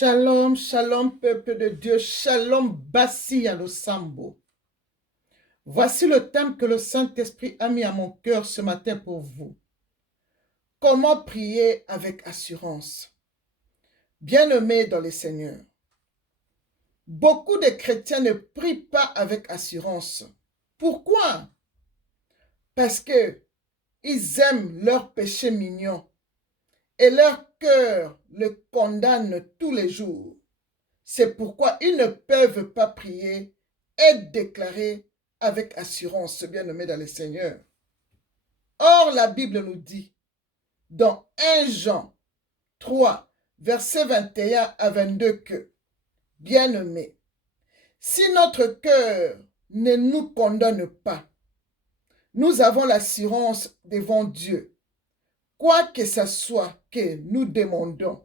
Shalom, shalom, peuple de Dieu, shalom, Bassi à l'Osambo. Voici le thème que le Saint-Esprit a mis à mon cœur ce matin pour vous. Comment prier avec assurance? Bien-aimés dans le Seigneur, beaucoup de chrétiens ne prient pas avec assurance. Pourquoi? Parce que ils aiment leur péché mignon et leur cœur le condamne tous les jours. C'est pourquoi ils ne peuvent pas prier et déclarer avec assurance, bien-aimés dans le Seigneur. Or, la Bible nous dit, dans 1 Jean 3, versets 21 à 22, que, bien-aimés, si notre cœur ne nous condamne pas, nous avons l'assurance devant Dieu. Quoi que ce soit que nous demandons,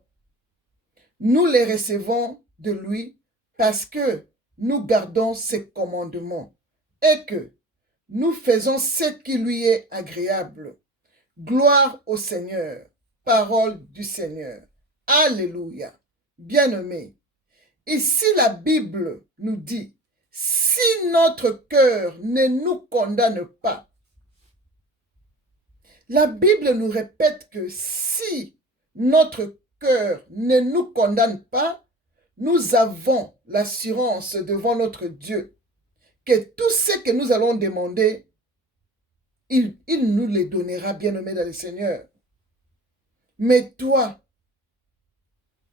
nous les recevons de lui parce que nous gardons ses commandements et que nous faisons ce qui lui est agréable. Gloire au Seigneur. Parole du Seigneur. Alléluia. Bien-aimés, ici la Bible nous dit, si notre cœur ne nous condamne pas, la Bible nous répète que si notre cœur ne nous condamne pas, nous avons l'assurance devant notre Dieu que tout ce que nous allons demander, il nous les donnera, bien-aimés dans le Seigneur. Mais toi,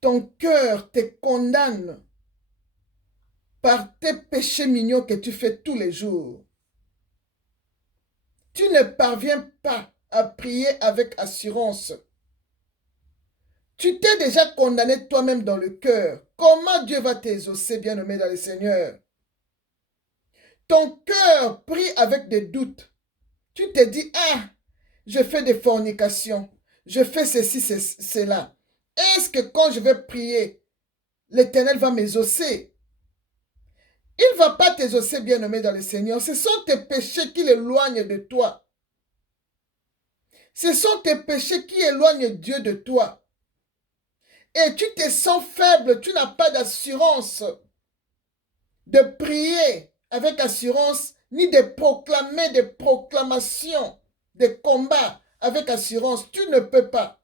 ton cœur te condamne par tes péchés mignons que tu fais tous les jours. Tu ne parviens pas à prier avec assurance. Tu t'es déjà condamné toi-même dans le cœur. Comment Dieu va t'exaucer, bien-aimé dans le Seigneur? Ton cœur prie avec des doutes. Tu te dis, ah, je fais des fornications, je fais ceci, cela. Est-ce que quand je vais prier, l'Éternel va m'exaucer? Il ne va pas t'exaucer, bien-aimé dans le Seigneur. Ce sont tes péchés qui l'éloignent de toi. Ce sont tes péchés qui éloignent Dieu de toi. Et tu te sens faible, tu n'as pas d'assurance de prier avec assurance, ni de proclamer des proclamations, des combats avec assurance. Tu ne peux pas.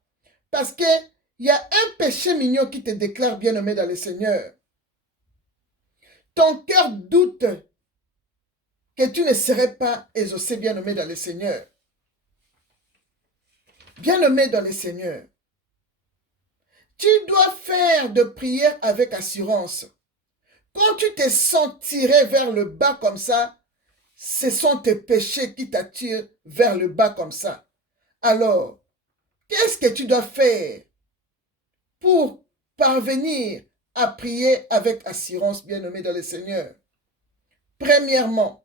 Parce qu'il y a un péché mignon qui te déclare bien-aimé dans le Seigneur. Ton cœur doute que tu ne serais pas exaucé, bien-aimé dans le Seigneur. Bien-aimé dans le Seigneur, tu dois faire de prières avec assurance. Quand tu te sens tiré vers le bas comme ça, ce sont tes péchés qui t'attirent vers le bas comme ça. Alors, qu'est-ce que tu dois faire pour parvenir à prier avec assurance, bien-aimé dans le Seigneur? Premièrement,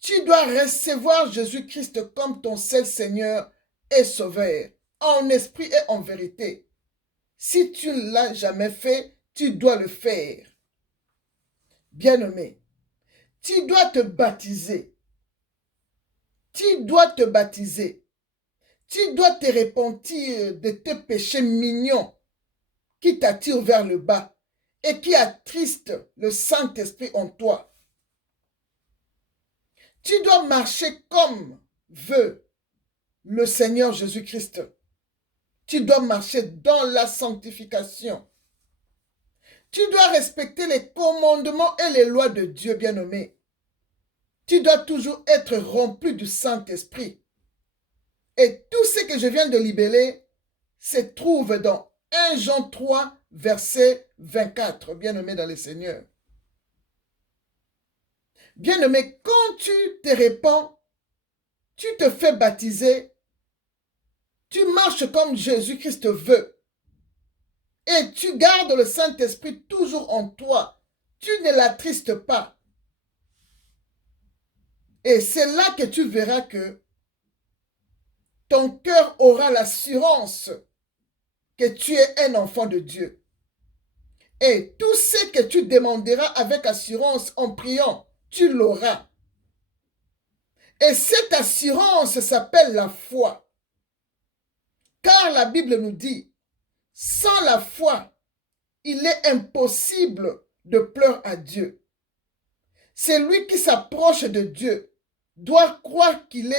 tu dois recevoir Jésus-Christ comme ton seul Seigneur et Sauveur, en esprit et en vérité. Si tu ne l'as jamais fait, tu dois le faire. Bien-aimé, tu dois te baptiser. Tu dois te baptiser. Tu dois te repentir de tes péchés mignons qui t'attirent vers le bas et qui attristent le Saint-Esprit en toi. Tu dois marcher comme veut le Seigneur Jésus-Christ. Tu dois marcher dans la sanctification. Tu dois respecter les commandements et les lois de Dieu, bien-aimé. Tu dois toujours être rempli du Saint-Esprit. Et tout ce que je viens de libeller se trouve dans 1 Jean 3, verset 24, bien-aimé dans le Seigneur. Bien-aimé, quand tu te répands, tu te fais baptiser, tu marches comme Jésus-Christ veut. Et tu gardes le Saint-Esprit toujours en toi. Tu ne l'attristes pas. Et c'est là que tu verras que ton cœur aura l'assurance que tu es un enfant de Dieu. Et tout ce que tu demanderas avec assurance en priant, tu l'auras. Et cette assurance s'appelle la foi. Car la Bible nous dit, sans la foi, il est impossible de pleurer à Dieu. Celui qui s'approche de Dieu doit croire qu'il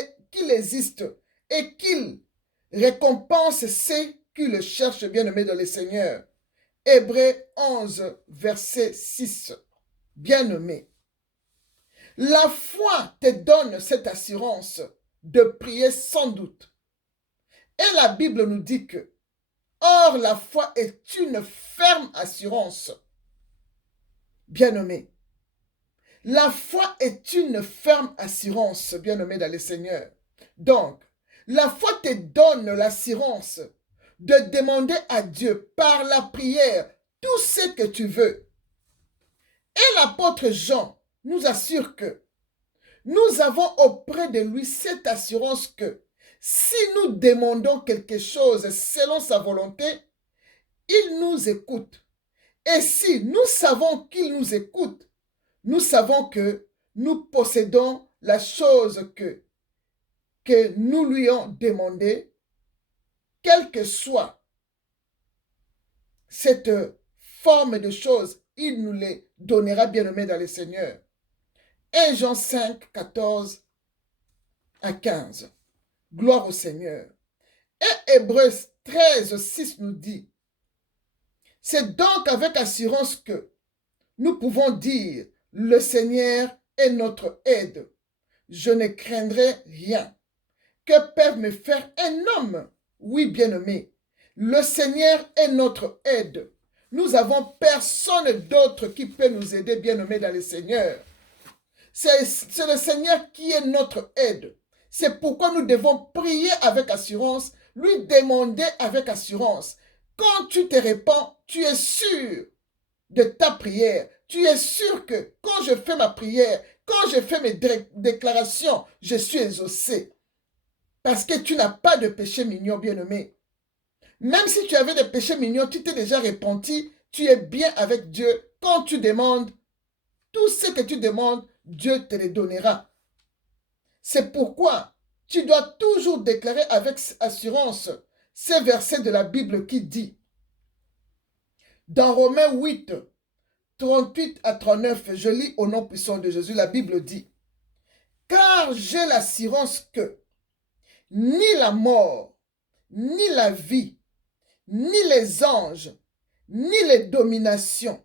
existe et qu'il récompense ceux qui le cherchent, bien-aimés dans le Seigneur. Hébreux 11, verset 6. Bien-aimé, la foi te donne cette assurance de prier sans doute. Et la Bible nous dit que, or la foi est une ferme assurance. Bien-aimé, la foi est une ferme assurance, bien-aimé dans le Seigneur. Donc, la foi te donne l'assurance de demander à Dieu par la prière tout ce que tu veux. Et l'apôtre Jean nous assure que nous avons auprès de lui cette assurance que si nous demandons quelque chose selon sa volonté, il nous écoute. Et si nous savons qu'il nous écoute, nous savons que nous possédons la chose que nous lui avons demandé, quelle que soit cette forme de choses, il nous les donnera, bien-aimés dans le Seigneur. 1 Jean 5, 14 à 15. Gloire au Seigneur. Et Hébreux 13, 6 nous dit, c'est donc avec assurance que nous pouvons dire, le Seigneur est notre aide. Je ne craindrai rien. Que peuvent me faire un homme? Oui, bien-aimé, le Seigneur est notre aide. Nous n'avons personne d'autre qui peut nous aider, bien-aimé, dans le Seigneur. C'est le Seigneur qui est notre aide. C'est pourquoi nous devons prier avec assurance, lui demander avec assurance. Quand tu te répands, tu es sûr de ta prière. Tu es sûr que quand je fais ma prière, quand je fais mes déclarations, je suis exaucé. Parce que tu n'as pas de péché mignon, bien-aimé. Même si tu avais des péchés mignons, tu t'es déjà repenti, tu es bien avec Dieu. Quand tu demandes, tout ce que tu demandes, Dieu te le donnera. C'est pourquoi tu dois toujours déclarer avec assurance ces versets de la Bible qui dit, dans Romains 8, 38 à 39, je lis au nom puissant de Jésus, la Bible dit, car j'ai l'assurance que ni la mort, ni la vie, ni les anges, ni les dominations,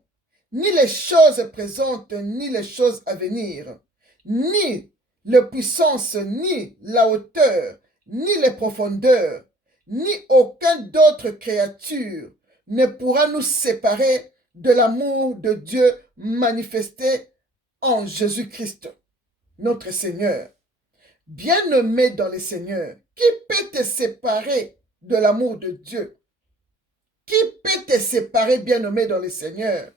ni les choses présentes, ni les choses à venir, ni la puissance, ni la hauteur, ni les profondeurs, ni aucune d'autre créature ne pourra nous séparer de l'amour de Dieu manifesté en Jésus-Christ, notre Seigneur. Bien-aimé dans le Seigneur, qui peut te séparer de l'amour de Dieu? Qui peut te séparer, bien-aimé dans le Seigneur?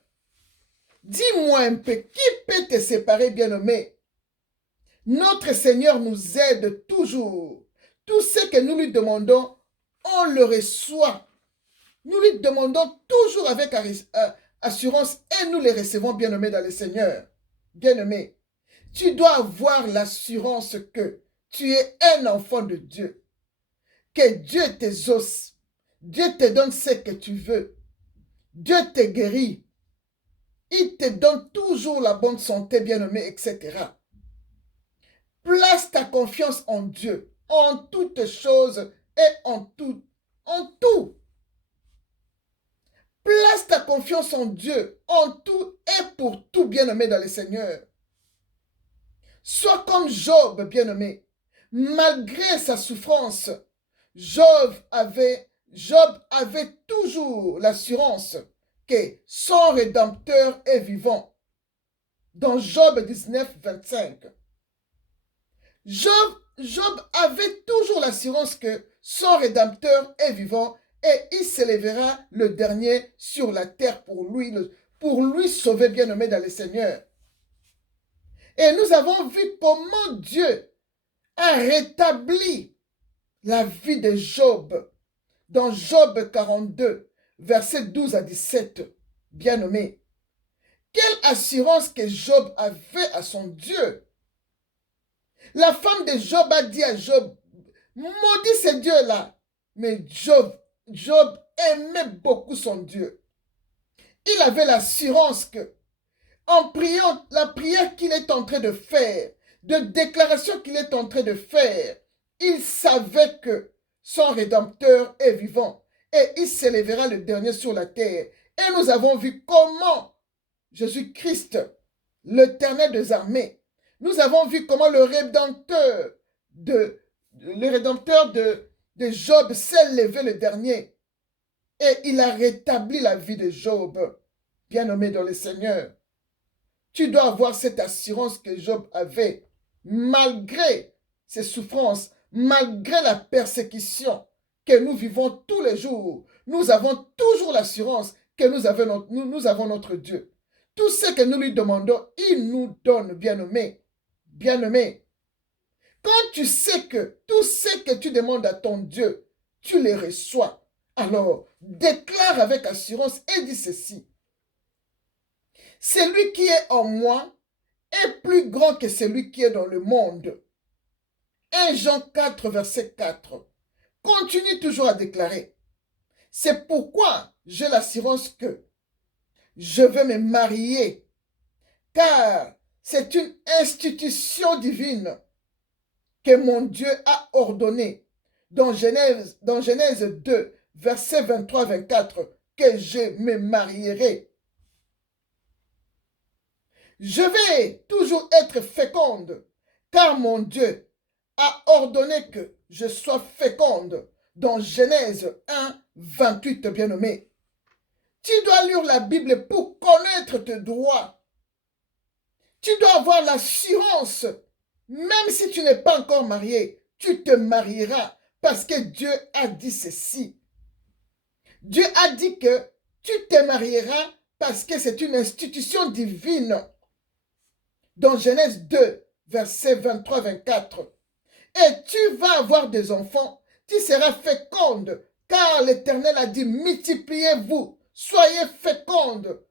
Dis-moi un peu, qui peut te séparer, bien-aimé? Notre Seigneur nous aide toujours. Tout ce que nous lui demandons, on le reçoit. Nous lui demandons toujours avec assurance et nous les recevons, bien-aimé dans le Seigneur. Bien-aimé, tu dois avoir l'assurance que tu es un enfant de Dieu. Que Dieu t'exauce. Dieu te donne ce que tu veux. Dieu te guérit. Il te donne toujours la bonne santé, bien-aimé, etc. Place ta confiance en Dieu, en toutes choses et en tout. En tout. Place ta confiance en Dieu, en tout et pour tout, bien-aimé dans le Seigneur. Sois comme Job, bien-aimé. Malgré sa souffrance, Job avait toujours l'assurance que son Rédempteur est vivant. Dans Job 19, 25. Job avait toujours l'assurance que son Rédempteur est vivant et il s'élèvera le dernier sur la terre pour lui sauver, bien-aimé dans le Seigneur. Et nous avons vu comment Dieu a rétabli la vie de Job dans Job 42, versets 12 à 17. Bien-aimé, quelle assurance que Job avait à son Dieu. La femme de Job a dit à Job, maudit ce Dieu-là. Mais Job aimait beaucoup son Dieu. Il avait l'assurance que, en priant la prière qu'il est en train de faire, de déclaration qu'il est en train de faire, il savait que son Rédempteur est vivant et il s'élèvera le dernier sur la terre. Et nous avons vu comment Jésus-Christ, l'Éternel des armées, nous avons vu comment le Rédempteur de Job s'est levé le dernier et il a rétabli la vie de Job. Bien-aimé dans le Seigneur, tu dois avoir cette assurance que Job avait, malgré ses souffrances, malgré la persécution que nous vivons tous les jours. Nous avons toujours l'assurance que nous avons notre Dieu. Tout ce que nous lui demandons, il nous donne, bien-aimé. Bien-aimé, quand tu sais que tout ce que tu demandes à ton Dieu, tu les reçois, alors déclare avec assurance et dis ceci. Celui qui est en moi est plus grand que celui qui est dans le monde. 1 Jean 4, verset 4. Continue toujours à déclarer. C'est pourquoi j'ai l'assurance que je vais me marier, car c'est une institution divine que mon Dieu a ordonnée dans Genèse 2, verset 23-24, que je me marierai. Je vais toujours être féconde, car mon Dieu a ordonné que je sois féconde dans Genèse 1, 28, bien-aimé. Tu dois lire la Bible pour connaître tes droits. Tu dois avoir l'assurance, même si tu n'es pas encore marié, tu te marieras parce que Dieu a dit ceci. Dieu a dit que tu te marieras parce que c'est une institution divine. Dans Genèse 2, versets 23-24. Et tu vas avoir des enfants, tu seras féconde, car l'Éternel a dit, multipliez-vous, soyez féconde.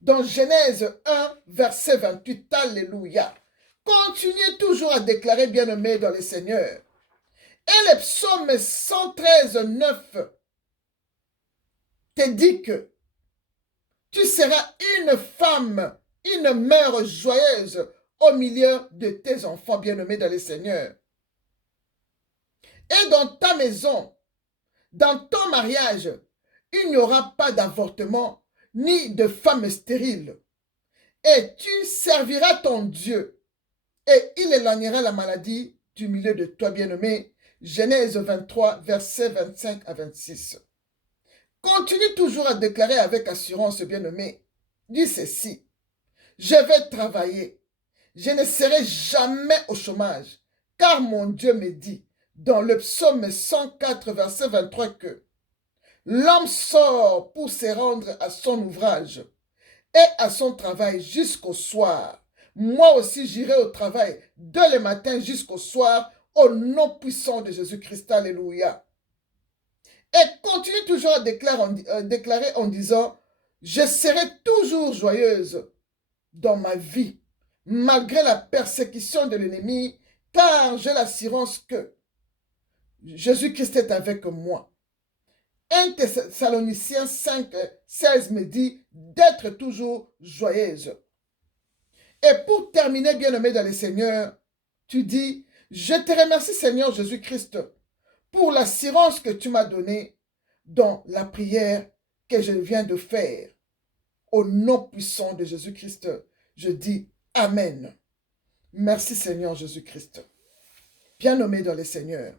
Dans Genèse 1, verset 28, alléluia. Continuez toujours à déclarer, bien-aimé dans le Seigneur. Et le psaume 113, 9 te dit que tu seras une femme, une mère joyeuse au milieu de tes enfants bien-aimés dans le Seigneur. Et dans ta maison, dans ton mariage, il n'y aura pas d'avortement ni de femme stérile. Et tu serviras ton Dieu et il éloignera la maladie du milieu de toi bien-aimé. Genèse 23, versets 25 à 26. Continue toujours à déclarer avec assurance, bien-aimé. Dis ceci. Je vais travailler. Je ne serai jamais au chômage. Car mon Dieu me dit dans le psaume 104, verset 23 que l'homme sort pour se rendre à son ouvrage et à son travail jusqu'au soir. Moi aussi j'irai au travail dès le matin jusqu'au soir au nom puissant de Jésus-Christ. Alléluia. Et continue toujours à déclarer en disant, je serai toujours joyeuse dans ma vie, malgré la persécution de l'ennemi, car j'ai l'assurance que Jésus-Christ est avec moi. 1 Thessaloniciens 5, 16 me dit d'être toujours joyeuse. Et pour terminer, bien-aimé dans le Seigneur, tu dis, je te remercie Seigneur Jésus-Christ pour l'assurance que tu m'as donnée dans la prière que je viens de faire. Au nom puissant de Jésus-Christ, je dis Amen. Merci Seigneur Jésus-Christ. Bien-aimé dans le Seigneur,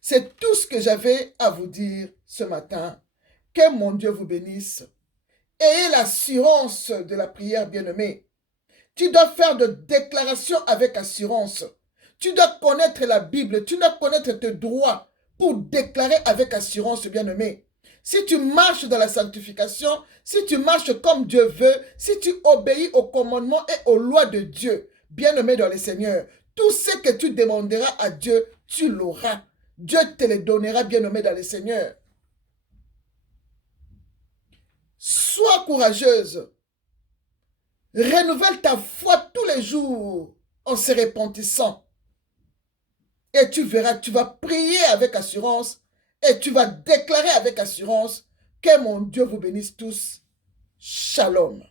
c'est tout ce que j'avais à vous dire ce matin. Que mon Dieu vous bénisse. Ayez l'assurance de la prière, bien-aimé. Tu dois faire de déclarations avec assurance. Tu dois connaître la Bible, tu dois connaître tes droits pour déclarer avec assurance, bien-aimé. Si tu marches dans la sanctification, si tu marches comme Dieu veut, si tu obéis aux commandements et aux lois de Dieu, bien-aimé dans le Seigneur, tout ce que tu demanderas à Dieu, tu l'auras. Dieu te le donnera, bien-aimé dans le Seigneur. Sois courageuse. Renouvelle ta foi tous les jours en se repentissant. Et tu verras, tu vas prier avec assurance et tu vas déclarer avec assurance que mon Dieu vous bénisse tous. Shalom.